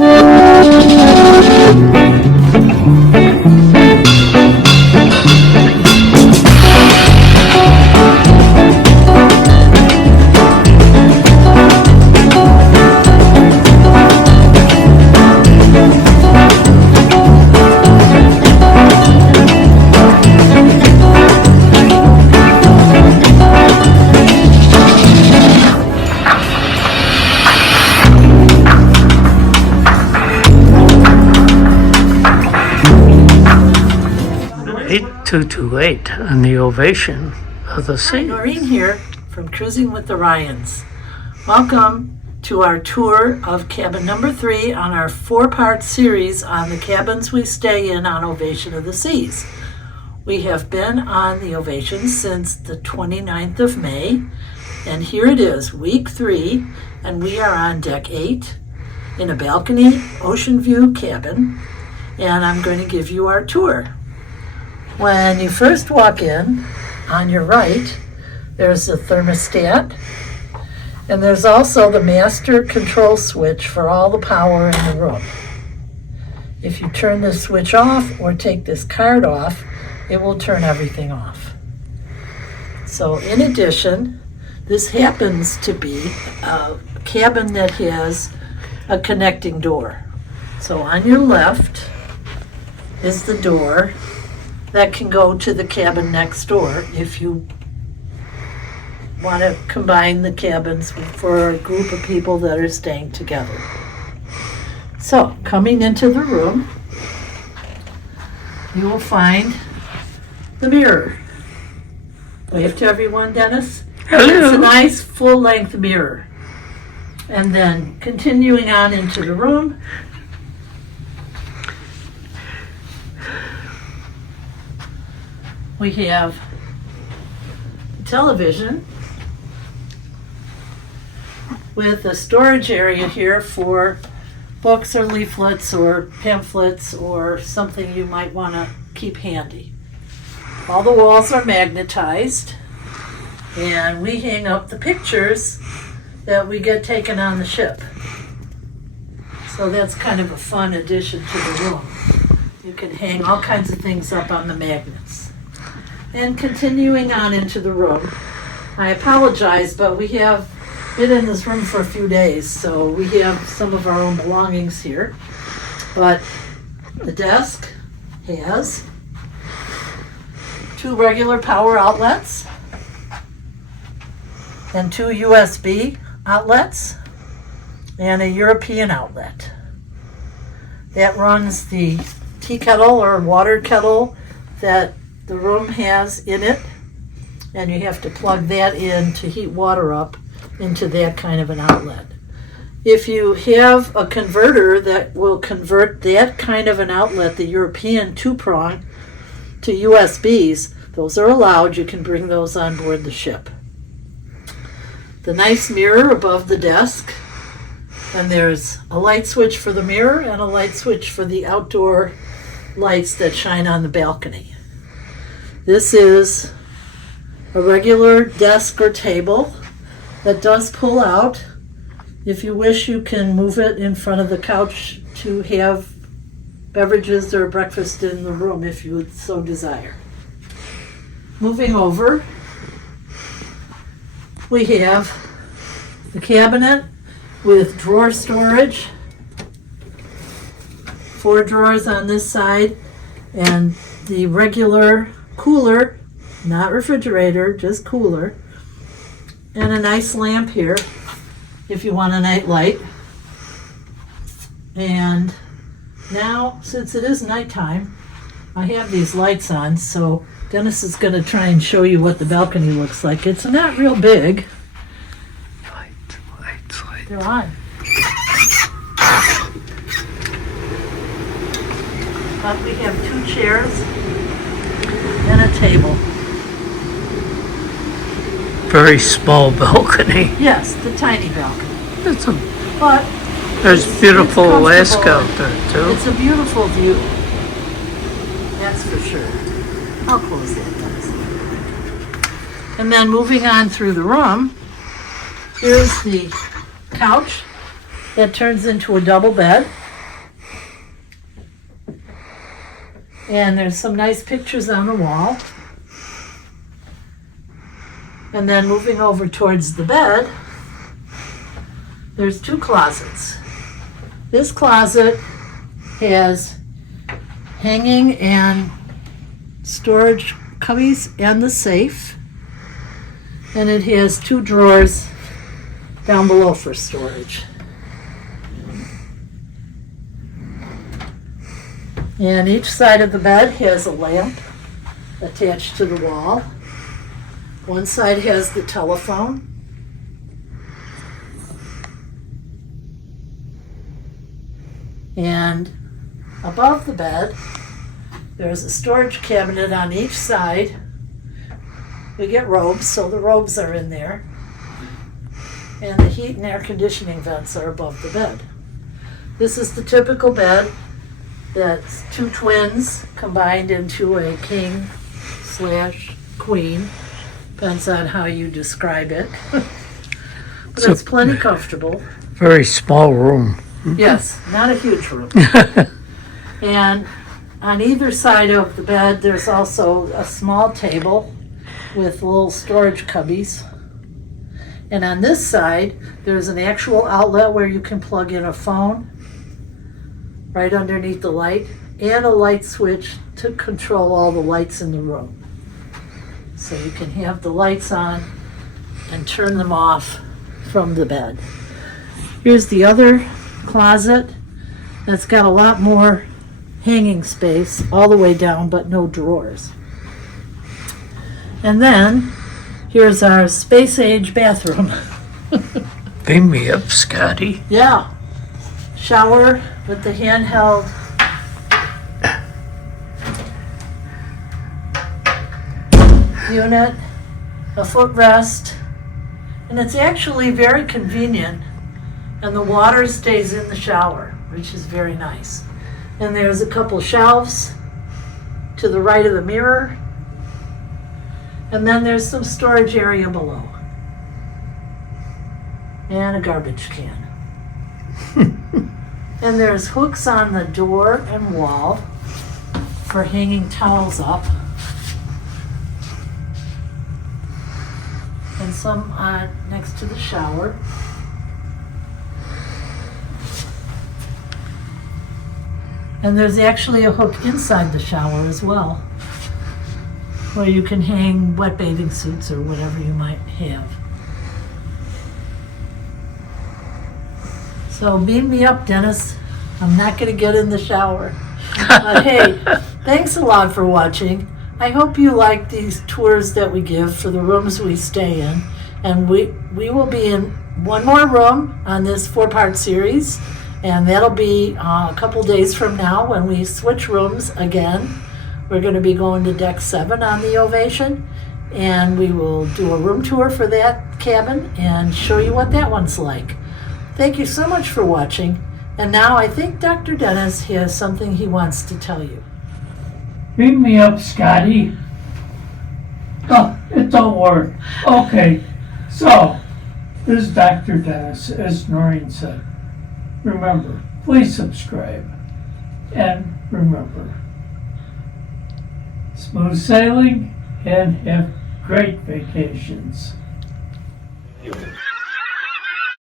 (8228) on the Ovation of the Sea. Noreen here from Cruising with the Ryans. Welcome to our tour of cabin number 3 on our 4-part series on the cabins we stay in on Ovation of the Seas. We have been on the Ovation since the 29th of May, and here it is, week 3, and we are on deck 8 in a balcony OceanView cabin, and I'm going to give you our tour. When you first walk in, on your right, there's a thermostat, and there's also the master control switch for all the power in the room. If you turn this switch off or take this card off, it will turn everything off. So in addition, this happens to be a cabin that has a connecting door. So on your left is the door that can go to the cabin next door if you want to combine the cabins for a group of people that are staying together. So, coming into the room, you will find the mirror. Wave to everyone, Dennis. Hello. It's a nice full-length mirror. And then continuing on into the room, we have television with a storage area here for books or leaflets or pamphlets or something you might want to keep handy. All the walls are magnetized, and we hang up the pictures that we get taken on the ship. So that's kind of a fun addition to the room. You can hang all kinds of things up on the magnets. And continuing on into the room, I apologize, but we have been in this room for a few days, so we have some of our own belongings here. But the desk has 2 regular power outlets and 2 USB outlets and a European outlet. That runs the tea kettle or water kettle that the room has in it, and you have to plug that in to heat water up into that kind of an outlet. If you have a converter that will convert that kind of an outlet, the European 2-prong, to USBs, those are allowed. You can bring those on board the ship. The nice mirror above the desk, and there's a light switch for the mirror and a light switch for the outdoor lights that shine on the balcony. This is a regular desk or table that does pull out. If you wish, you can move it in front of the couch to have beverages or breakfast in the room if you would so desire. Moving over, we have the cabinet with drawer storage, 4 drawers on this side, and the regular cooler, not refrigerator, just cooler, and a nice lamp here if you want a night light. And now, since it is nighttime, I have these lights on, so Dennis is going to try and show you what the balcony looks like. It's not real big. Lights. They're on. But we have 2 chairs and a table. Very small balcony. Yes, the tiny balcony. But There's beautiful it's Alaska out there too. It's a beautiful view. That's for sure. I'll close that, Dennis. And then moving on through the room, here's the couch that turns into a double bed. And there's some nice pictures on the wall. And then moving over towards the bed, there's 2 closets. This closet has hanging and storage cubbies and the safe. And it has 2 drawers down below for storage. And each side of the bed has a lamp attached to the wall. One side has the telephone. And above the bed, there's a storage cabinet on each side. We get robes, so the robes are in there. And the heat and air conditioning vents are above the bed. This is the typical bed that's 2 twins combined into a king/queen. Depends on how you describe it. But So- it's plenty comfortable. Very small room. Yes, not a huge room. And on either side of the bed, there's also a small table with little storage cubbies. And on this side, there's an actual outlet where you can plug in a phone right underneath the light, and a light switch to control all the lights in the room. So you can have the lights on and turn them off from the bed. Here's the other closet that's got a lot more hanging space all the way down, but no drawers. And then here's our space age bathroom. Beam me up, Scotty. Yeah, shower with the handheld unit, a footrest, and it's actually very convenient, and the water stays in the shower, which is very nice. And there's a couple shelves to the right of the mirror, and then there's some storage area below, and a garbage can. And there's hooks on the door and wall for hanging towels up. And some next to the shower. And there's actually a hook inside the shower as well, where you can hang wet bathing suits or whatever you might have. So beam me up, Dennis. I'm not going to get in the shower. But hey, thanks a lot for watching. I hope you like these tours that we give for the rooms we stay in. And we will be in one more room on this 4-part series. And that'll be a couple days from now when we switch rooms again. We're going to be going to deck 7 on the Ovation. And we will do a room tour for that cabin and show you what that one's like. Thank you so much for watching. And now I think Dr. Dennis has something he wants to tell you. Beam me up, Scotty. Oh, it don't work. Okay, so this is Dr. Dennis, as Noreen said. Remember, please subscribe. And remember, smooth sailing and have great vacations.